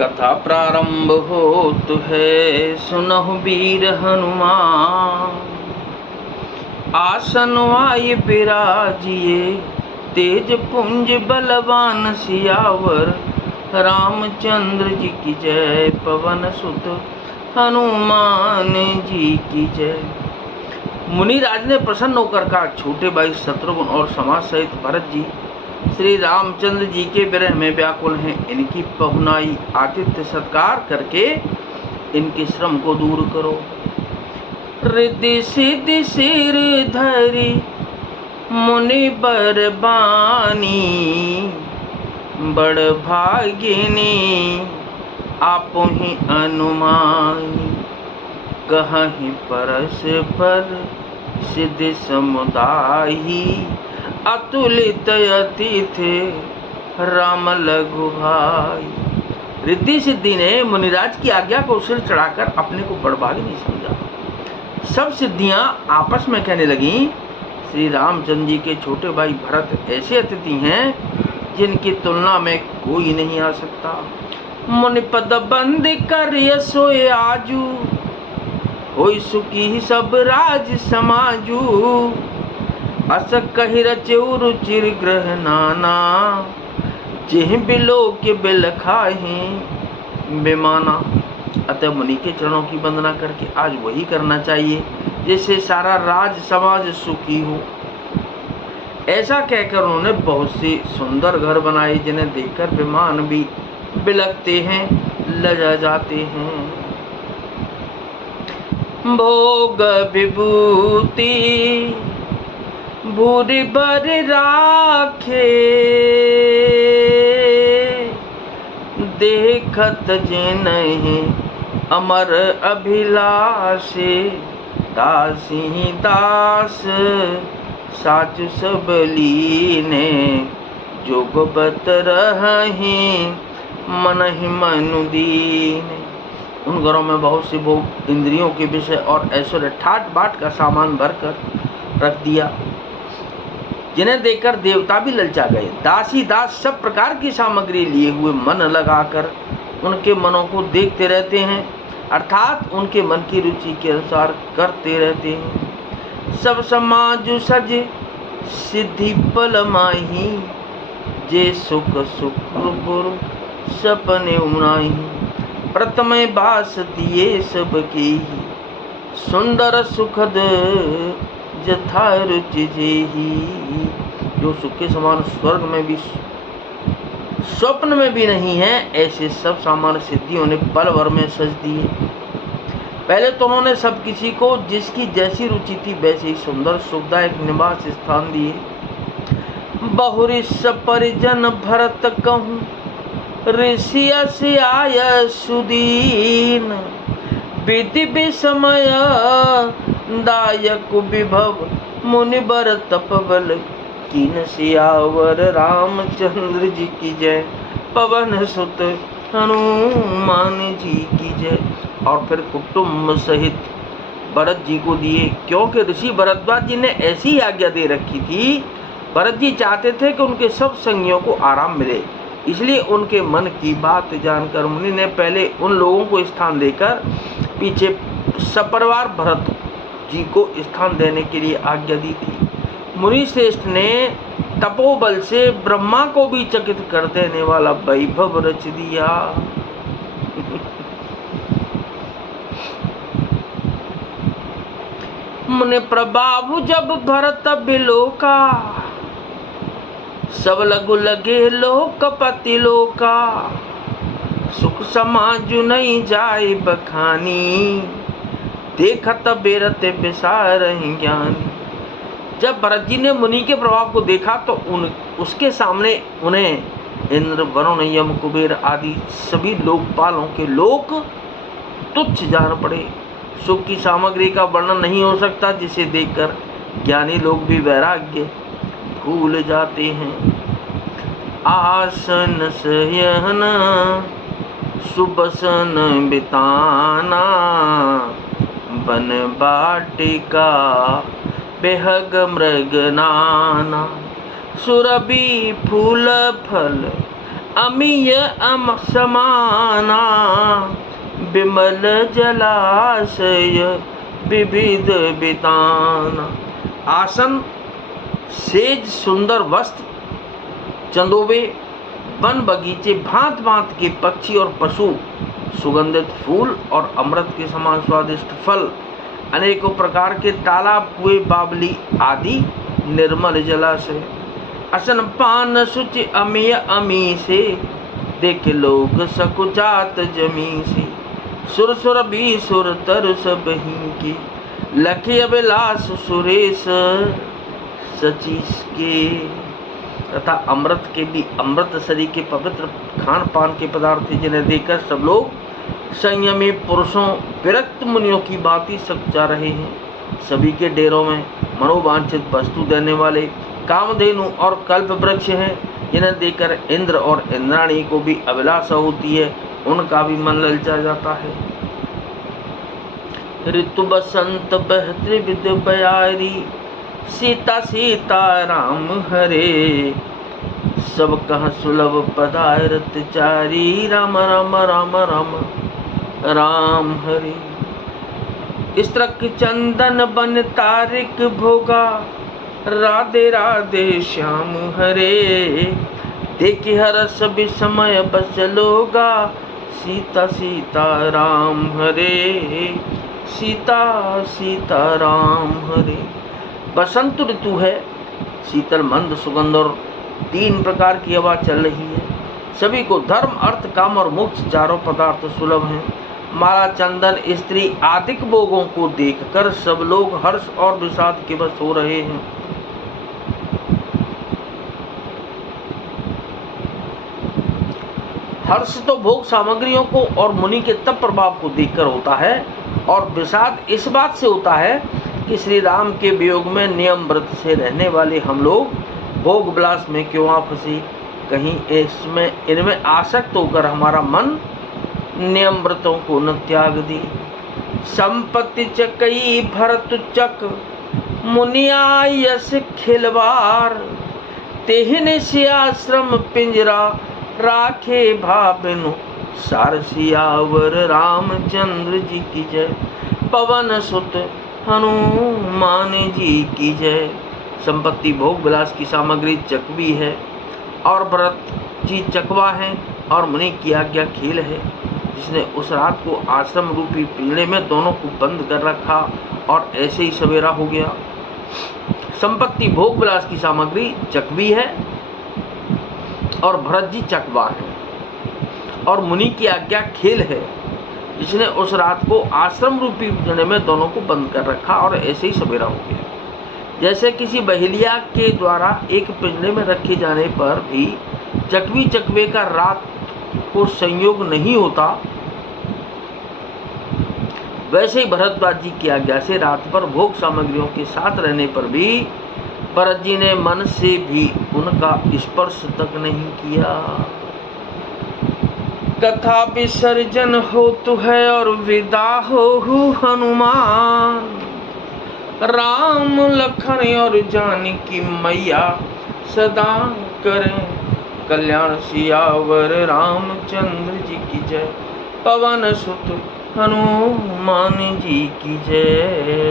कथा प्रारंभ होत है, सुनहु वीर हनुमान। आसन आय बिराजिए, तेज पुंज बलवान सियावर। रामचंद्र जी की जय, पवन सुत हनुमान जी की जय। मुनिराज ने प्रसन्न होकर कहा, छोटे भाई शत्रुघ्न और समाज सहित भरत जी श्री रामचंद्र जी के विरह में व्याकुल हैं। इनकी पहुनाई आतिथ्य सत्कार करके इनके श्रम को दूर करो। रिद्धि सिद्धि सिर धरी मुनि बर बानी, बड़ भागिनी आपो ही अनुमानी। कहीं परस्पर सिद्धि समुदायी, अतुलित अतिथि राम लघु भाई। रिद्धि सिद्धि ने मुनिराज की आज्ञा को सिर चढ़ाकर अपने को बड़भागिनी समझा। सब सिद्धियां आपस में कहने लगी, श्री रामचंद्र जी के छोटे भाई भरत ऐसे अतिथि हैं जिनकी तुलना में कोई नहीं आ सकता। मुनिपद बंद कर सोए आजू, होई सुखी सब राज समाजू। अस कहि रचेउ रुचिर ग्रह नाना, जेह बिलो के बिल खाहि बेमाना। अतः मुनि के चरणों की वंदना करके आज वही करना चाहिए जिससे सारा राज समाज सुखी हो। ऐसा कहकर उन्होंने बहुत से सुंदर घर बनाए, जिन्हें देखकर विमान भी बिलखते हैं, लजा जाते हैं। भोग विभूति भूरि बर राखे, देखत जिन्हि अमर अभिलाषे। दासी दास साचु सब लीने, जोगबत रहि मनहि मनु दीने। उन घरों में बहुत सी भोग, इंद्रियों के विषय और ऐश्वर्य ठाट बाट का सामान भरकर रख दिया, जिन्हें देखकर देवता भी ललचा गए। दासी दास सब प्रकार की सामग्री लिए हुए मन लगाकर उनके मनों को देखते रहते हैं, अर्थात उनके मन की रुचि के अनुसार करते रहते हैं। सब समाज सज सिद्धि पल माही, जे सुख सुख गुरु सपने उनाही। प्रथम बास दिए सबके ही, सुंदर सुखद जथा रुचि जेही। जो सुख के समान स्वर्ग में भी स्वप्न में भी नहीं है, ऐसे सब सामान्य सिद्धियों ने पल भर में सज दिए। पहले तो उन्होंने सब किसी को जिसकी जैसी रुचि थी वैसे ही सुंदर सुखदायक निवास स्थान दिए। बहुरिस परिजन भरत कहूँ, ऋषिय से आय सुदीन। विधि विसमय दायक विभव, मुनिबर तपबल कीन। सियावर रामचंद्र जी की जय, पवन सुत हनुमान जी की जय। और फिर कुटुंब सहित भरत जी को दिए, क्योंकि ऋषि भरद्वाज जी ने ऐसी आज्ञा दे रखी थी। भरत जी चाहते थे कि उनके सब संगियों को आराम मिले, इसलिए उनके मन की बात जानकर मुनि ने पहले उन लोगों को स्थान देकर पीछे सपरिवार भरत जी को स्थान देने के लिए आज्ञा दी थी। मुनि श्रेष्ठ ने तपोबल से ब्रह्मा को भी चकित कर देने वाला वैभव रच दिया। मुनि प्रभाव जब भरत बिलोका, सब लघु लगे लोकपति लोका। सुख समाज नहीं जाए बखानी, देखत बेरत विसार ज्ञानी। जब भरत जी ने मुनि के प्रभाव को देखा तो उसके सामने उन्हें इंद्र वरुण यम कुबेर आदि सभी लोकपालों के लोक तुच्छ जान पड़े। सुख की सामग्री का वर्णन नहीं हो सकता, जिसे देखकर ज्ञानी लोग भी वैराग्य भूल जाते हैं। आसन शयन सुबसन बिताना, बन बाटिका बेहग मृग नाना। सुरभि फूल फल अमीय अम समाना, विमल जलाशय विविध बितान। आसन, सेज, सुंदर वस्त्र, चंदोबे, वन बगीचे, भांत भांत के पक्षी और पशु, सुगंधित फूल और अमृत के समान स्वादिष्ट फल, अनेकों प्रकार के तालाब, कुएं, बावली आदि निर्मल जलाशय। असन पान सुचि अमीय अमी से, देखे लोग सकुचात जमी से। सुर सुर भी सुर तर सब ही की, लखे अभिलाष सुरेश सचीस के। तथा अमृत के भी अमृत शरीर के पवित्र खान पान के पदार्थ, जिन्हें देखकर सब लोग संयमी पुरुषों, विरक्त मुनियों की भांति सकुचा रहे हैं। सभी के डेरों में मनोवांछित वस्तु देने वाले कामधेनु और कल्प वृक्ष हैं, जिन्हें देखकर इंद्र और इंद्राणी को भी अभिलाषा होती है, उनका भी मन ललचा जाता है। ऋतु बसंत बह त्रिविध बयारी, सीता सीता राम हरे। सब कह सुलभ पदारथ चारी, राम राम राम राम राम हरे। इस तरह के चंदन बन तारिक भोगा, राधे राधे श्याम हरे। देखि हरस विस्मय बस लोगा, सीता सीता राम हरे, सीता सीता राम हरे। बसंत ऋतु है, शीतल मंद सुगंध और 3 प्रकार की हवा चल रही है। सभी को धर्म, अर्थ, काम और मोक्ष चारों पदार्थ सुलभ हैं। माला, चंदन, स्त्री आदिक भोगों को देखकर सब लोग हर्ष और विषाद के वश हो रहे हैं। हर्ष तो भोग सामग्रियों को और मुनि के तप प्रभाव को देखकर होता है, और विषाद इस बात से होता है कि श्री राम के वियोग में नियम व्रत से रहने वाले हम लोग भोग विलास में क्यों आ फंसे। कहीं इनमें आसक्त होकर हमारा मन नियम व्रतों को न त्याग दे। संपत्ति चकई भरत चक, मुनिया यश खिलवार। तेहने से आश्रम पिंजरा, राखे भाबिनु सार। सियावर रामचंद्र जी की जय, पवन सुत हनुमान जी की जय। संपत्ति भोग विलास की सामग्री चकवी है, और व्रत जी चकवा है, और मुनि की आज्ञा खेल है। जिसने उस रात को आश्रम रूपी पिंजरे में दोनों को बंद कर रखा, और ऐसे ही सवेरा हो गया। संपत्ति भोग विलास की सामग्री चकवी है, और भरत जी चकवा है, और मुनि की आज्ञा खेल है। जिसने उस रात को आश्रम रूपी पिंजरे में दोनों को बंद कर रखा, और ऐसे ही सवेरा हो गया। जैसे किसी बहेलिया के द्वारा एक पिंजरे में रखे जाने पर भी चकवी चकवे का रात को संयोग नहीं होता, वैसे ही भरद्वाज जी की आज्ञा से रात पर भोग सामग्रियों के साथ रहने पर भी भरत जी ने मन से भी उनका स्पर्श तक नहीं किया। कथा विसर्जन होतु है और विदा हो हनुमान। राम लखन और जानकी मैया सदा करें कल्याण। सियावर रामचंद्र जी की जय, पवन सुत हनुमान जी की जय।